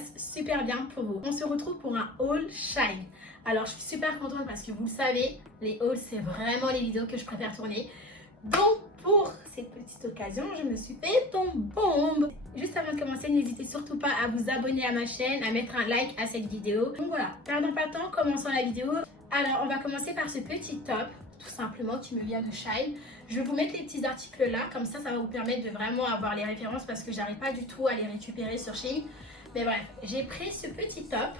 passe super bien pour vous. On se retrouve pour un haul Shine. Alors je suis super contente parce que vous le savez, les hauls c'est vraiment les vidéos que je préfère tourner. Donc pour cette petite occasion, je me suis fait ton bombe. Juste avant de commencer, n'hésitez surtout pas à vous abonner à ma chaîne, à mettre un like à cette vidéo. Donc voilà, perdons pas de temps, commençons la vidéo. Alors on va commencer par ce petit top, tout simplement, qui me vient de Shine. Je vais vous mettre les petits articles là, comme ça va vous permettre de vraiment avoir les références parce que j'arrive pas du tout à les récupérer sur Shine. Mais bref, j'ai pris ce petit top.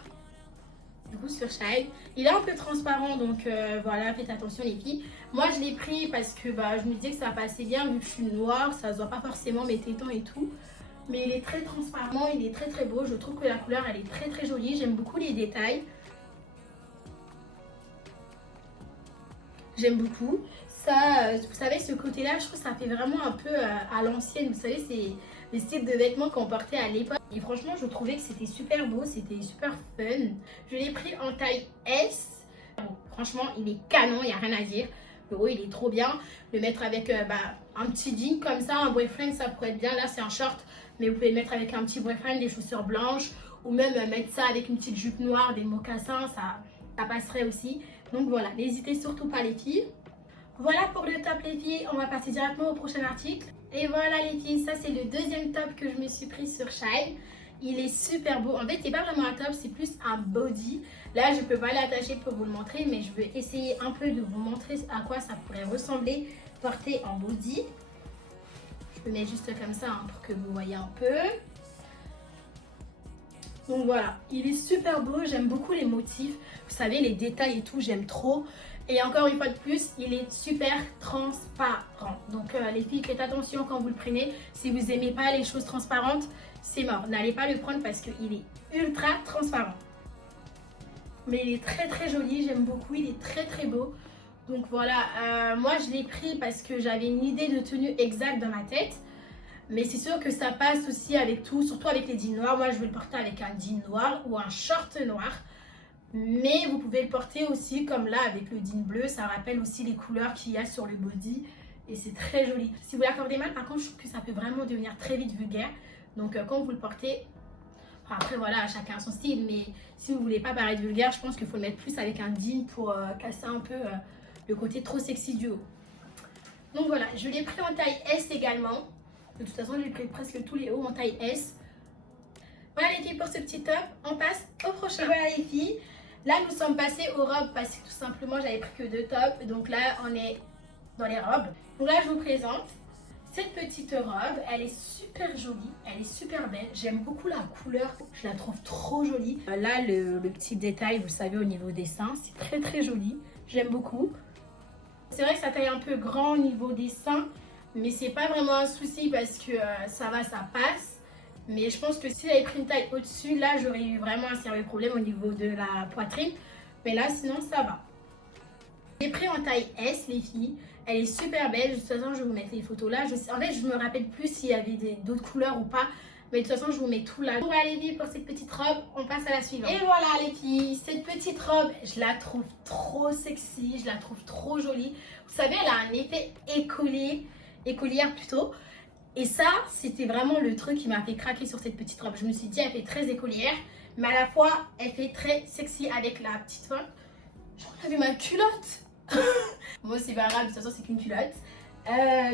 Du coup sur Shine, il est un peu transparent, donc voilà, faites attention les filles. Moi je l'ai pris parce que je me disais que ça passait bien vu que je suis noire, ça se voit pas forcément mes tétons et tout. Mais il est très transparent, il est très beau, je trouve que la couleur elle est très jolie, j'aime beaucoup les détails. J'aime beaucoup. Ça, vous savez, ce côté-là, je trouve que ça fait vraiment un peu à l'ancienne. Vous savez, c'est les styles de vêtements qu'on portait à l'époque. Et franchement, je trouvais que c'était super beau, c'était super fun. Je l'ai pris en taille S. Bon, franchement, il est canon, il n'y a rien à dire. Le haut, il est trop bien. Le mettre avec un petit jean comme ça, un boyfriend, ça pourrait être bien. Là, c'est un short, mais vous pouvez le mettre avec un petit boyfriend, des chaussures blanches. Ou même mettre ça avec une petite jupe noire, des mocassins, ça passerait aussi. Donc voilà, n'hésitez surtout pas les filles. Voilà pour le top les filles, on va passer directement au prochain article. Et voilà les filles, ça c'est le deuxième top que je me suis pris sur Shine. Il est super beau, en fait c'est pas vraiment un top, c'est plus un body. Là je peux pas l'attacher pour vous le montrer, mais je vais essayer un peu de vous montrer à quoi ça pourrait ressembler porté en body. Je peux mettre juste comme ça pour que vous voyez un peu. Donc voilà, il est super beau, j'aime beaucoup les motifs, vous savez les détails et tout, j'aime trop. Et encore une fois de plus, il est super transparent. Donc les filles, faites attention quand vous le prenez. Si vous n'aimez pas les choses transparentes, c'est mort. N'allez pas le prendre parce qu'il est ultra transparent. Mais il est très joli, j'aime beaucoup, il est très beau. Donc voilà, moi je l'ai pris parce que j'avais une idée de tenue exacte dans ma tête. Mais c'est sûr que ça passe aussi avec tout, surtout avec les jeans noirs. Moi, je vais le porter avec un jean noir ou un short noir. Mais vous pouvez le porter aussi comme là avec le jean bleu. Ça rappelle aussi les couleurs qu'il y a sur le body. Et c'est très joli. Si vous l'accordez mal, par contre, je trouve que ça peut vraiment devenir très vite vulgaire. Donc, quand vous le portez... Enfin, après, voilà, chacun son style. Mais si vous voulez pas paraître vulgaire, je pense qu'il faut le mettre plus avec un jean pour casser un peu le côté trop sexy du haut. Donc voilà, je l'ai pris en taille S également. De toute façon, j'ai pris presque tous les hauts en taille S. Voilà les filles pour ce petit top. On passe au prochain. Voilà les filles. Là, nous sommes passés aux robes parce que tout simplement, j'avais pris que 2 tops. Donc là, on est dans les robes. Donc là, je vous présente cette petite robe. Elle est super jolie. Elle est super belle. J'aime beaucoup la couleur. Je la trouve trop jolie. Là, le petit détail, vous savez, au niveau des seins, c'est très joli. J'aime beaucoup. C'est vrai que ça taille un peu grand au niveau des seins. Mais c'est pas vraiment un souci parce que ça va, ça passe. Mais je pense que si j'avais pris une taille au-dessus, là j'aurais eu vraiment un sérieux problème au niveau de la poitrine. Mais là sinon ça va. J'ai pris en taille S les filles. Elle est super belle. De toute façon je vais vous mettre les photos là. En fait je me rappelle plus s'il y avait d'autres couleurs ou pas. Mais de toute façon je vous mets tout là. Voilà les filles pour cette petite robe. On passe à la suivante. Et voilà les filles. Cette petite robe je la trouve trop sexy. Je la trouve trop jolie. Vous savez elle a un effet écolière plutôt. Et ça, c'était vraiment le truc qui m'a fait craquer sur cette petite robe. Je me suis dit, elle fait très écolière, mais à la fois, elle fait très sexy avec la petite fin. J'en avais ma culotte. Bon, c'est pas grave, de toute façon, c'est qu'une culotte.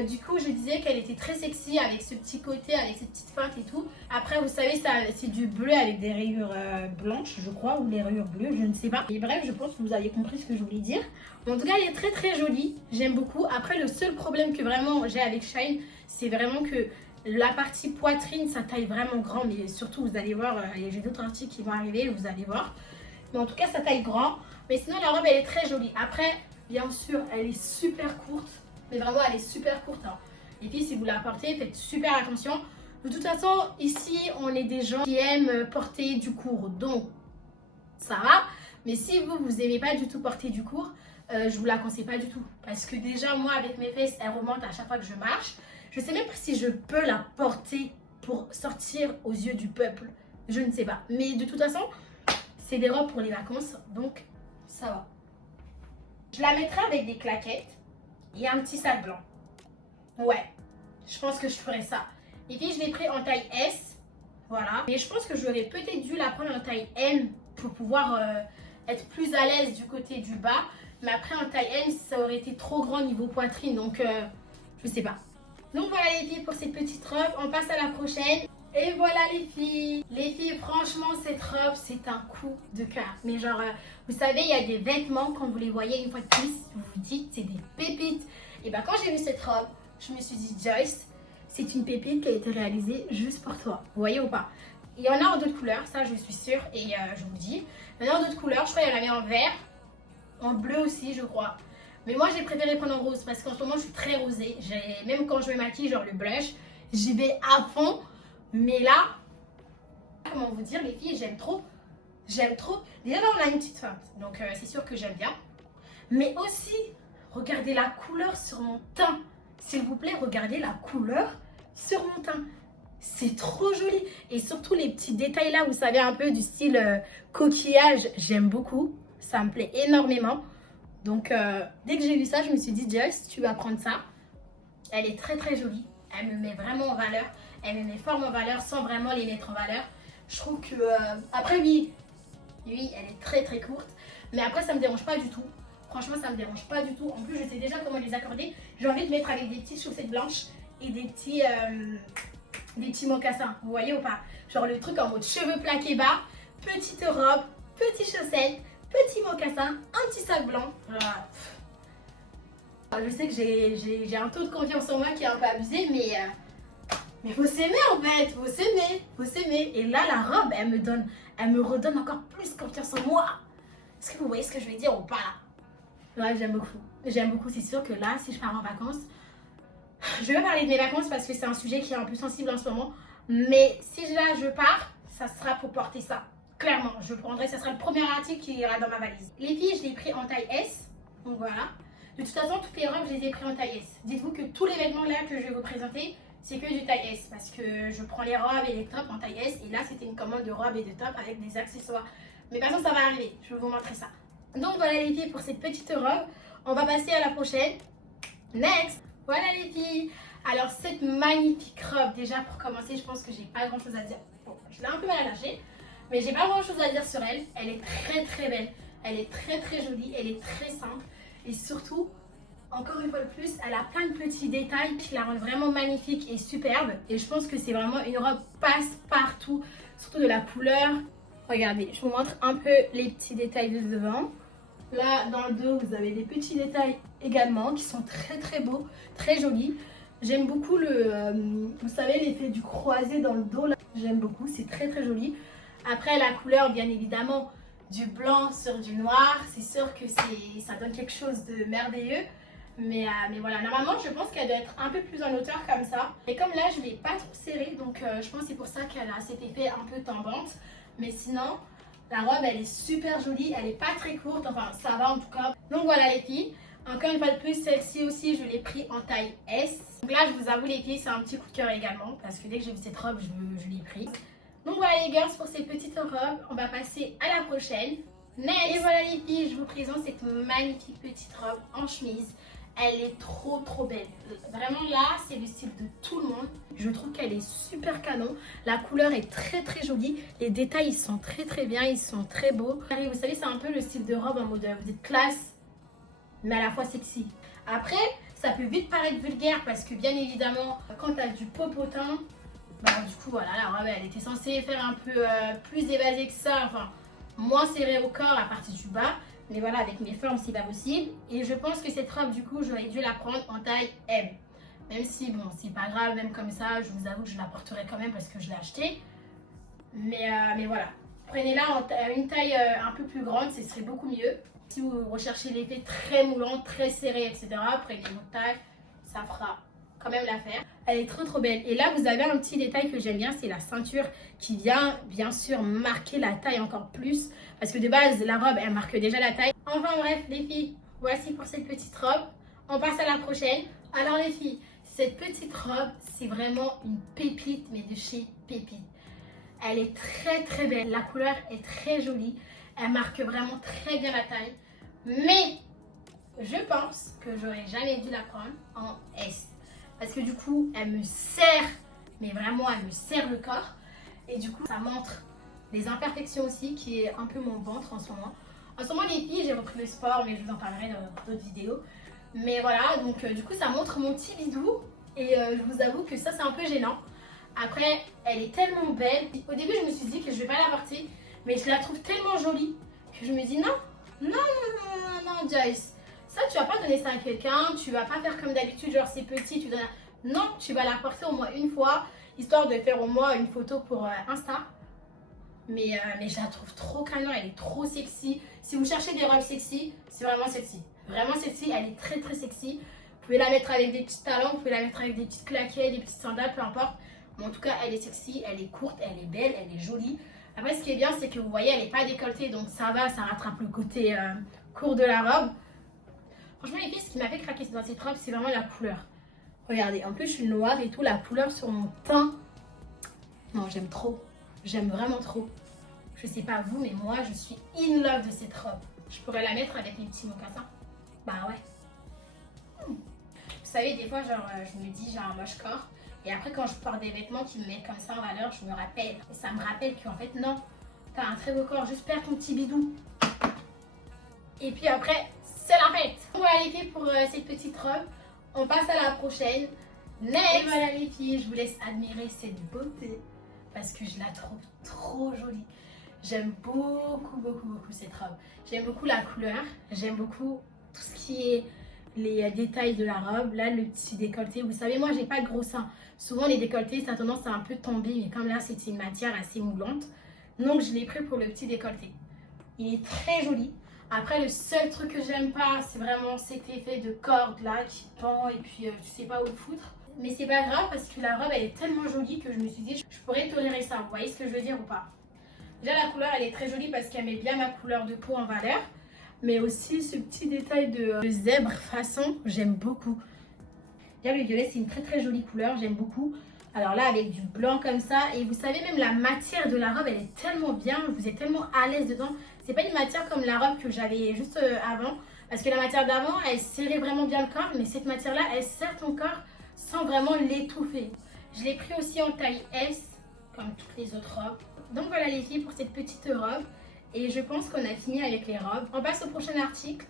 Du coup, je disais qu'elle était très sexy avec ce petit côté, avec cette petite feinte et tout. Après, vous savez, c'est du bleu avec des rayures blanches, je crois, ou des rayures bleues, je ne sais pas. Et bref, je pense que vous avez compris ce que je voulais dire. En tout cas, elle est très jolie, j'aime beaucoup. Après, le seul problème que vraiment j'ai avec Shine, c'est vraiment que la partie poitrine, ça taille vraiment grand. Mais surtout, vous allez voir, j'ai d'autres articles qui vont arriver, vous allez voir. Mais en tout cas, ça taille grand. Mais sinon, la robe, elle est très jolie. Après, bien sûr, elle est super courte. Mais vraiment, elle est super courte. Hein. Les filles, si vous la portez, faites super attention. De toute façon, ici, on est des gens qui aiment porter du court. Donc, ça va. Mais si vous aimez pas du tout porter du court, je vous la conseille pas du tout. Parce que déjà, moi, avec mes fesses, elles remontent à chaque fois que je marche. Je sais même pas si je peux la porter pour sortir aux yeux du peuple. Je ne sais pas. Mais de toute façon, c'est des robes pour les vacances. Donc, ça va. Je la mettrai avec des claquettes. Et un petit sac blanc. Ouais, je pense que je ferai ça. Les filles, je l'ai pris en taille S. Voilà. Et je pense que j'aurais peut-être dû la prendre en taille M pour pouvoir être plus à l'aise du côté du bas. Mais après en taille M, ça aurait été trop grand niveau poitrine. Donc je sais pas. Donc voilà les filles pour cette petite robe. On passe à la prochaine. Et voilà les filles. Les filles, franchement, cette robe, c'est un coup de cœur. Mais genre, vous savez, il y a des vêtements, quand vous les voyez une fois de plus, vous vous dites, c'est des pépites. Et bien, quand j'ai vu cette robe, je me suis dit, Joyce, c'est une pépite qui a été réalisée juste pour toi. Vous voyez ou pas? Il y en a en d'autres couleurs, ça je suis sûre, et je vous le dis. Il y en a en d'autres couleurs, je crois qu'il y en avait en vert, en bleu aussi, je crois. Mais moi, j'ai préféré prendre en rose parce qu'en ce moment, je suis très rosée. Même quand je me maquille, genre le blush, j'y vais à fond. Mais là, comment vous dire les filles, j'aime trop. J'aime trop. Déjà là, on a une petite feinte, donc c'est sûr que j'aime bien. Mais aussi, regardez la couleur sur mon teint. S'il vous plaît, regardez la couleur sur mon teint. C'est trop joli. Et surtout les petits détails là, vous savez, un peu du style coquillage, j'aime beaucoup. Ça me plaît énormément. Donc, dès que j'ai vu ça, je me suis dit, Joyce, tu vas prendre ça. Elle est très très jolie. Elle me met vraiment en valeur. Elle me met fort en valeur sans vraiment les mettre en valeur. Je trouve que... après, oui, elle est très très courte. Mais après, ça me dérange pas du tout. Franchement, ça me dérange pas du tout. En plus, je sais déjà comment les accorder. J'ai envie de mettre avec des petites chaussettes blanches et des petits mocassins. Vous voyez ou pas? Genre le truc en mode cheveux plaqués bas, petite robe, petites chaussettes, petits mocassins, un petit sac blanc. Voilà. Je sais que j'ai un taux de confiance en moi qui est un peu abusé, mais faut s'aimer en fait, faut s'aimer. Et là, la robe, elle me redonne encore plus confiance en moi. Est-ce que vous voyez ce que je veux dire ou pas là? Ouais, j'aime beaucoup. J'aime beaucoup, c'est sûr que là, si je pars en vacances, je vais parler de mes vacances parce que c'est un sujet qui est un peu sensible en ce moment. Mais si là, je pars, ça sera pour porter ça. Clairement, je prendrai, ça sera le premier article qui ira dans ma valise. Les filles, je l'ai pris en taille S. Donc voilà. De toute façon, toutes les robes, je les ai pris en taille S. Dites-vous que tous les vêtements là que je vais vous présenter, c'est que du taille S. Parce que je prends les robes et les tops en taille S. Et là, c'était une commande de robes et de tops avec des accessoires. Mais par contre, ça va arriver. Je vais vous montrer ça. Donc voilà les filles pour cette petite robe. On va passer à la prochaine. Next. Voilà les filles. Alors cette magnifique robe, déjà pour commencer, je pense que j'ai pas grand chose à dire. Bon, je l'ai un peu mal à lâcher. Mais j'ai pas grand chose à dire sur elle. Elle est très très belle. Elle est très très jolie. Elle est très simple. Et surtout, encore une fois de plus, elle a plein de petits détails qui la rendent vraiment magnifique et superbe. Et je pense que c'est vraiment une robe passe-partout. Surtout de la couleur. Regardez, je vous montre un peu les petits détails de devant. Là, dans le dos, vous avez des petits détails également qui sont très très beaux, très jolis. J'aime beaucoup vous savez, l'effet du croisé dans le dos. J'aime beaucoup, c'est très très joli. Après, la couleur, bien évidemment, du blanc sur du noir. C'est sûr que ça donne quelque chose de merveilleux. Mais voilà, normalement, je pense qu'elle doit être un peu plus en hauteur comme ça. Et comme là, je ne l'ai pas trop serrée, donc je pense que c'est pour ça qu'elle a cet effet un peu tendante. Mais sinon, la robe, elle est super jolie. Elle n'est pas très courte, enfin, ça va en tout cas. Donc voilà les filles. Encore une fois de plus, celle-ci aussi, je l'ai pris en taille S. Donc là, je vous avoue les filles, c'est un petit coup de cœur également. Parce que dès que j'ai vu cette robe, je l'ai prise. Donc voilà les girls pour ces petites robes. On va passer à la prochaine. Next. Et voilà les filles, je vous présente cette magnifique petite robe en chemise. Elle est trop trop belle. Vraiment là, c'est le style de tout le monde. Je trouve qu'elle est super canon. La couleur est très très jolie. Les détails, ils sont très très bien. Ils sont très beaux. Vous savez, c'est un peu le style de robe en mode vous êtes classe, mais à la fois sexy. Après, ça peut vite paraître vulgaire parce que bien évidemment, quand tu as du popotin, bah du coup voilà, la robe elle était censée faire un peu plus évasée que ça, enfin moins serrée au corps à partir du bas. Mais voilà, avec mes formes, c'est pas possible. Et je pense que cette robe, du coup, j'aurais dû la prendre en taille M. Même si, bon, c'est pas grave, même comme ça, je vous avoue que je la porterai quand même parce que je l'ai achetée. Mais voilà. Prenez-la une taille un peu plus grande, ce serait beaucoup mieux. Si vous recherchez l'effet très moulant, très serré, etc., prenez votre taille, ça fera quand même l'affaire. Elle est trop trop belle. Et là, vous avez un petit détail que j'aime bien, c'est la ceinture qui vient bien sûr marquer la taille encore plus. Parce que de base, la robe, elle marque déjà la taille. Enfin bref, les filles, voici pour cette petite robe. On passe à la prochaine. Alors les filles, cette petite robe, c'est vraiment une pépite, mais de chez Pépite. Elle est très très belle. La couleur est très jolie. Elle marque vraiment très bien la taille. Mais je pense que j'aurais jamais dû la prendre en S. Parce que du coup, elle me serre, mais vraiment, elle me serre le corps. Et du coup, ça montre les imperfections aussi, qui est un peu mon ventre en ce moment. En ce moment, les filles, j'ai repris le sport, mais je vous en parlerai dans d'autres vidéos. Mais voilà, donc du coup, ça montre mon petit bidou. Et je vous avoue que ça, c'est un peu gênant. Après, elle est tellement belle. Au début, je me suis dit que je vais pas la porter, mais je la trouve tellement jolie que je me dis non, non, non, non, non, Joyce. Ça, tu vas pas donner ça à quelqu'un, tu vas pas faire comme d'habitude, genre c'est petit, tu donnes. Non, tu vas la porter au moins une fois, histoire de faire au moins une photo pour Insta. Mais je la trouve trop canon, elle est trop sexy. Si vous cherchez des robes sexy, c'est vraiment sexy. Vraiment sexy, elle est très très sexy. Vous pouvez la mettre avec des petits talons, vous pouvez la mettre avec des petites claquettes, des petites sandales, peu importe. Mais en tout cas, elle est sexy, elle est courte, elle est belle, elle est jolie. Après, ce qui est bien, c'est que vous voyez, elle n'est pas décolletée, donc ça va, ça rattrape le côté court de la robe. Franchement, les filles, ce qui m'a fait craquer dans cette robe, c'est vraiment la couleur. Regardez, en plus, je suis noire et tout, la couleur sur mon teint. Non, j'aime trop. J'aime vraiment trop. Je sais pas vous, mais moi, je suis in love de cette robe. Je pourrais la mettre avec les petits mocassins. Bah ouais. Vous savez, des fois, genre, je me dis, j'ai un moche corps. Et après, quand je porte des vêtements qui me mettent comme ça en valeur, je me rappelle. Et ça me rappelle qu'en fait, non, t'as un très beau corps, juste perds ton petit bidou. Et puis après, c'est la fête. Voilà les filles pour cette petite robe. On passe à la prochaine. Next. Et voilà les filles, je vous laisse admirer cette beauté. Parce que je la trouve trop jolie. J'aime beaucoup, beaucoup, beaucoup cette robe. J'aime beaucoup la couleur. J'aime beaucoup tout ce qui est les détails de la robe. Là, le petit décolleté. Vous savez, moi, j'ai pas de gros seins. Souvent, les décolletés, ça a tendance à un peu tomber. Mais comme là, c'est une matière assez moulante. Donc, je l'ai pris pour le petit décolleté. Il est très joli. Après, le seul truc que j'aime pas, c'est vraiment cet effet de corde là qui pend et puis tu sais pas où le foutre. Mais c'est pas grave parce que la robe, elle est tellement jolie que je me suis dit, je pourrais tolérer ça. Vous voyez ce que je veux dire ou pas? Déjà, la couleur, elle est très jolie parce qu'elle met bien ma couleur de peau en valeur. Mais aussi, ce petit détail de zèbre façon, j'aime beaucoup. Déjà, le violet, c'est une très très jolie couleur, j'aime beaucoup. Alors là, avec du blanc comme ça, et vous savez, même la matière de la robe, elle est tellement bien, vous êtes tellement à l'aise dedans. C'est pas une matière comme la robe que j'avais juste avant, parce que la matière d'avant, elle serrait vraiment bien le corps, mais cette matière-là, elle serre ton corps sans vraiment l'étouffer. Je l'ai pris aussi en taille S, comme toutes les autres robes. Donc voilà les filles pour cette petite robe, et je pense qu'on a fini avec les robes. On passe au prochain article.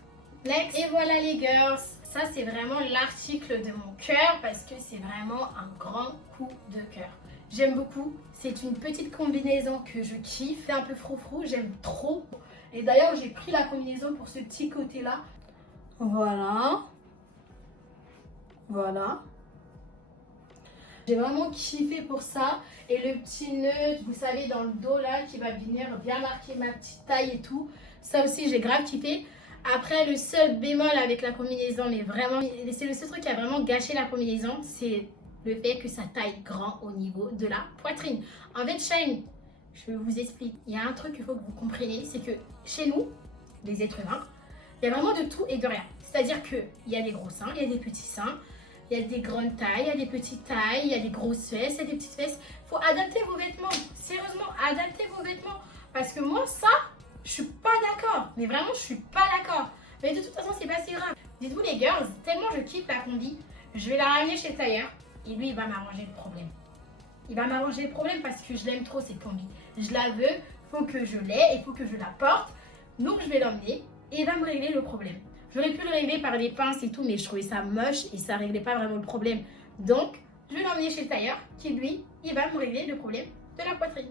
Next. Et voilà les girls, ça c'est vraiment l'article de mon cœur parce que c'est vraiment un grand coup de cœur. J'aime beaucoup, c'est une petite combinaison que je kiffe, c'est un peu froufrou, j'aime trop. Et d'ailleurs j'ai pris la combinaison pour ce petit côté là. Voilà. Voilà. J'ai vraiment kiffé pour ça. Et le petit nœud, vous savez, dans le dos là, qui va venir bien marquer ma petite taille et tout. Ça aussi j'ai grave kiffé. Après, le seul bémol avec la combinaison, mais vraiment, c'est le seul truc qui a vraiment gâché la combinaison, c'est le fait que ça taille grand au niveau de la poitrine. En fait, Shane, je vous explique, il y a un truc qu'il faut que vous compreniez, c'est que chez nous, les êtres humains, il y a vraiment de tout et de rien. C'est-à-dire qu'il y a des gros seins, il y a des petits seins, il y a des grandes tailles, il y a des petites tailles, il y a des grosses fesses, il y a des petites fesses. Il faut adapter vos vêtements. Sérieusement, adaptez vos vêtements. Parce que moi, ça, je suis pas d'accord. Mais vraiment, je suis pas d'accord. Mais de toute façon, c'est pas si grave. Dites-vous les girls, tellement je kiffe la combi, je vais la ramener chez le tailleur. Et lui, il va m'arranger le problème. Il va m'arranger le problème parce que je l'aime trop cette combi. Je la veux, faut que je l'aie, il faut que je la porte. Donc, je vais l'emmener et il va me régler le problème. J'aurais pu le régler par des pinces et tout, mais je trouvais ça moche et ça réglait pas vraiment le problème. Donc, je vais l'emmener chez le tailleur qui, lui, il va me régler le problème de la poitrine.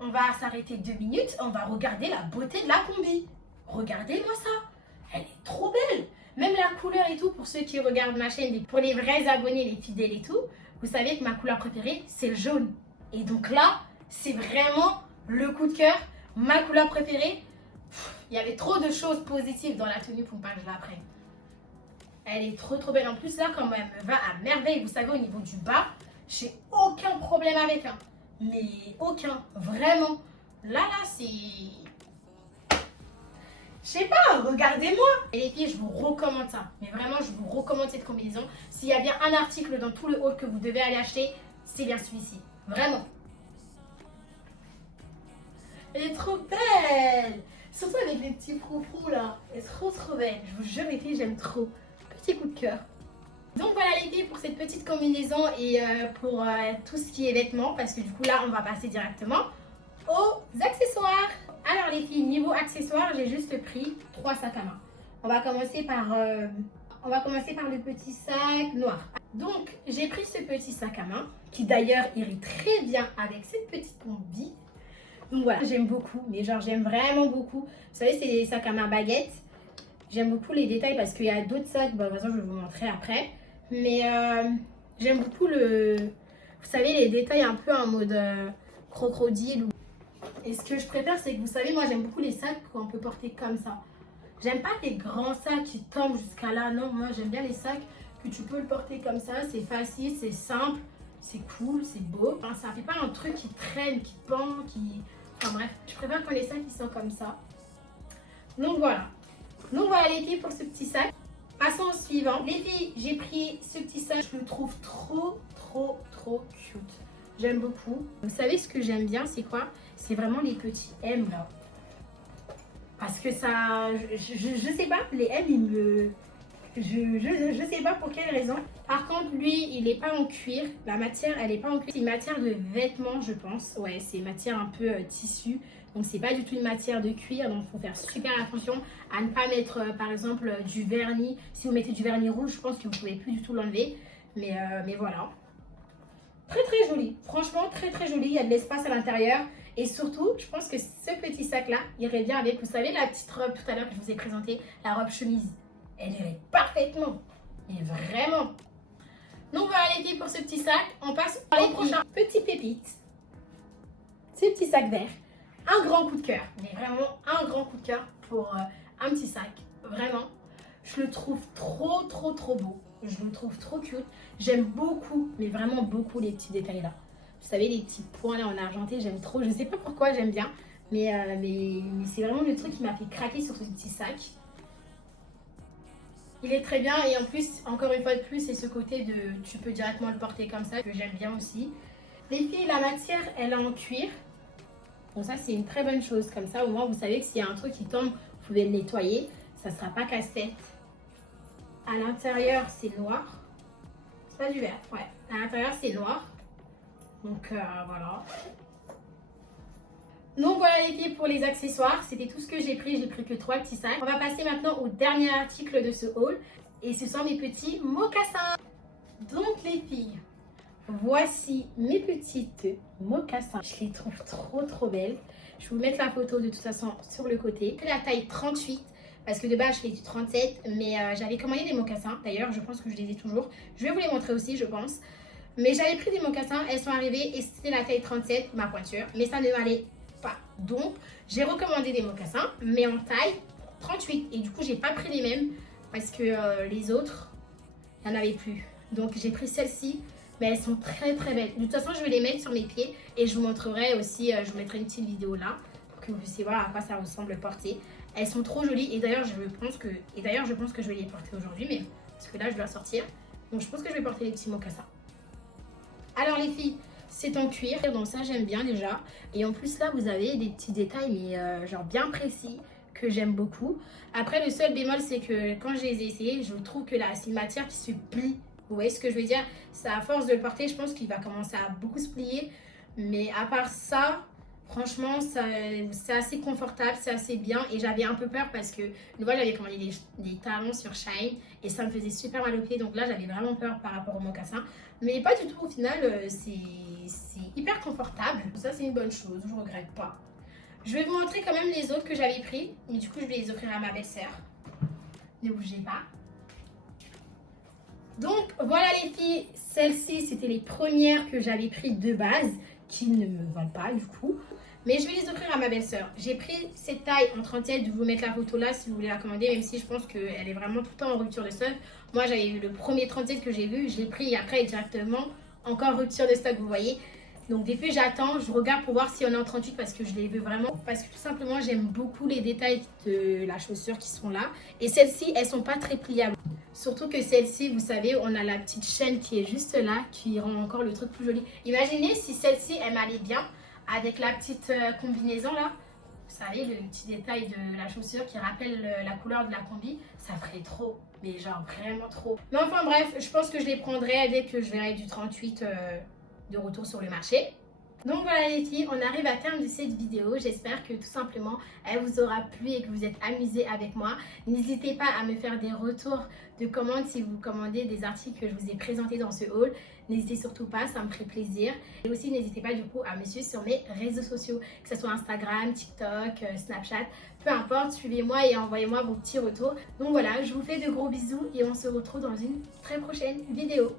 On va s'arrêter 2 minutes, on va regarder la beauté de la combi. Regardez-moi ça, elle est trop belle. Même la couleur et tout, pour ceux qui regardent ma chaîne, pour les vrais abonnés, les fidèles et tout, vous savez que ma couleur préférée, c'est le jaune. Et donc là, c'est vraiment le coup de cœur, ma couleur préférée. Il y avait trop de choses positives dans la tenue pour pas que je la prenne. Elle est trop trop belle. En plus là, comme elle me va à merveille, vous savez, au niveau du bas, j'ai aucun problème avec elle. Mais aucun, vraiment. Là, c'est... Je sais pas, regardez-moi. Et les filles, je vous recommande ça. Mais vraiment, je vous recommande cette combinaison. S'il y a bien un article dans tout le haul que vous devez aller acheter, c'est bien celui-ci. Vraiment. Elle est trop belle. Surtout avec les petits froufrous là. Elle est trop trop belle. Je vous jure les filles, j'aime trop. Petit coup de cœur. Donc voilà les filles pour cette petite combinaison et pour tout ce qui est vêtements, parce que du coup là on va passer directement aux accessoires. Alors les filles, niveau accessoires, j'ai juste pris 3 sacs à main. On va commencer par le petit sac noir. Donc j'ai pris ce petit sac à main qui d'ailleurs irait très bien avec cette petite combi. Donc voilà, j'aime beaucoup, mais genre j'aime vraiment beaucoup. Vous savez, c'est des sacs à main baguette. J'aime beaucoup les détails parce qu'il y a d'autres sacs, bon, de toute façon je vais vous montrer après. Mais j'aime beaucoup vous savez, les détails un peu en mode crocodile. Et ce que je préfère, c'est que vous savez, moi j'aime beaucoup les sacs qu'on peut porter comme ça. J'aime pas les grands sacs qui tombent jusqu'à là, non, moi j'aime bien les sacs que tu peux le porter comme ça, c'est facile, c'est simple, c'est cool, c'est beau. Enfin, ça fait pas un truc qui traîne, qui pend, qui... Enfin bref, je préfère quand les sacs ils sont comme ça. Donc voilà les filles pour ce petit sac. Passons au suivant. Les filles, j'ai pris ce petit sac, je le trouve trop cute. J'aime beaucoup. Vous savez ce que j'aime bien, c'est quoi? C'est vraiment les petits M là. Parce que ça, je sais pas, les M, ils me... Je sais pas pour quelle raison. Par contre, lui, il est pas en cuir. La matière, elle est pas en cuir. C'est une matière de vêtements, je pense. Ouais, c'est une matière un peu tissu. Donc, c'est pas du tout une matière de cuir. Donc, il faut faire super attention à ne pas mettre, par exemple, du vernis. Si vous mettez du vernis rouge, je pense que vous pouvez plus du tout l'enlever. Mais voilà. Très joli. Franchement, très joli. Il y a de l'espace à l'intérieur. Et surtout, je pense que ce petit sac-là irait bien avec, vous savez, la petite robe tout à l'heure que je vous ai présentée, la robe chemise. Elle irait parfaitement. Et vraiment. Donc voilà les filles pour ce petit sac. On passe au prochain petit pépite. Ce petit sac vert. Un grand coup de cœur. Mais vraiment un grand coup de cœur pour un petit sac. Vraiment. Je le trouve trop beau. Je le trouve trop cute. J'aime beaucoup, mais vraiment beaucoup les petits détails là. Vous savez, les petits points là en argenté, j'aime trop. Je sais pas pourquoi j'aime bien. Mais c'est vraiment le truc qui m'a fait craquer sur ce petit sac. Il est très bien et en plus, encore une fois de plus, c'est ce côté de tu peux directement le porter comme ça que j'aime bien aussi. Les filles, la matière, elle est en cuir. Donc ça, c'est une très bonne chose. Comme ça, au moins, vous savez que s'il y a un truc qui tombe, vous pouvez le nettoyer. Ça ne sera pas casse-tête. À l'intérieur, c'est noir. C'est pas du vert, ouais. À l'intérieur, c'est noir. Donc voilà. Donc voilà les filles pour les accessoires, c'était tout ce que j'ai pris que 3 petits sacs. On va passer maintenant au dernier article de ce haul et ce sont mes petits mocassins. Donc les filles, voici mes petites mocassins. Je les trouve trop belles. Je vais vous mettre la photo de toute façon sur le côté. La taille 38 parce que de base je fais du 37 mais j'avais commandé des mocassins. D'ailleurs je pense que je les ai toujours. Je vais vous les montrer aussi je pense. Mais j'avais pris des mocassins, elles sont arrivées et c'était la taille 37, ma pointure. Mais ça ne m'allait pas. Donc, j'ai recommandé des mocassins, mais en taille 38. Et du coup, j'ai pas pris les mêmes parce que les autres, il n'y en avait plus. Donc, j'ai pris celles-ci, mais elles sont très belles. De toute façon, je vais les mettre sur mes pieds et je vous montrerai aussi, je vous mettrai une petite vidéo là pour que vous puissiez voir à quoi ça ressemble porter. Elles sont trop jolies et d'ailleurs, je pense que je vais les porter aujourd'hui, mais parce que là, je dois sortir. Donc, je pense que je vais porter les petits mocassins. Alors les filles, c'est en cuir, donc ça j'aime bien déjà. Et en plus là vous avez des petits détails mais genre bien précis que j'aime beaucoup. Après le seul bémol c'est que quand je les ai essayés, je trouve que là c'est une matière qui se plie. Vous voyez ce que je veux dire? C'est à force de le porter, je pense qu'il va commencer à beaucoup se plier. Mais à part ça, franchement c'est assez confortable, c'est assez bien. Et j'avais un peu peur parce que une fois j'avais commandé des talons sur Shein et ça me faisait super mal aux pieds. Donc là j'avais vraiment peur par rapport aux mocassins. Mais pas du tout au final, c'est hyper confortable. Ça c'est une bonne chose, je regrette pas. Je vais vous montrer quand même les autres que j'avais pris. Mais du coup je vais les offrir à ma belle-sœur. Ne bougez pas. Donc voilà les filles, celles-ci c'était les premières que j'avais pris de base. Qui ne me vendent pas du coup. Mais je vais les offrir à ma belle-sœur. J'ai pris cette taille en 37, je vais vous mettre la photo là si vous voulez la commander. Même si je pense qu'elle est vraiment tout le temps en rupture de stock. Moi j'avais eu le premier 37 que j'ai vu, je l'ai pris et après directement encore rupture de stock vous voyez. Donc depuis j'attends, je regarde pour voir si on est en 38 parce que je les veux vraiment. Parce que tout simplement j'aime beaucoup les détails de la chaussure qui sont là. Et celles-ci elles sont pas très pliables. Surtout que celle-ci, vous savez, on a la petite chaîne qui est juste là, qui rend encore le truc plus joli. Imaginez si celle-ci, elle m'allait bien avec la petite combinaison là. Vous savez, le petit détail de la chaussure qui rappelle la couleur de la combi, ça ferait trop. Mais genre vraiment trop. Mais enfin bref, je pense que je les prendrai dès que je verrai du 38 de retour sur le marché. Donc voilà les filles, on arrive à terme de cette vidéo. J'espère que tout simplement elle vous aura plu et que vous êtes amusés avec moi. N'hésitez pas à me faire des retours de commandes si vous commandez des articles que je vous ai présentés dans ce haul. N'hésitez surtout pas, ça me ferait plaisir. Et aussi n'hésitez pas du coup à me suivre sur mes réseaux sociaux, que ce soit Instagram, TikTok, Snapchat, peu importe, suivez-moi et envoyez-moi vos petits retours. Donc voilà, je vous fais de gros bisous et on se retrouve dans une très prochaine vidéo.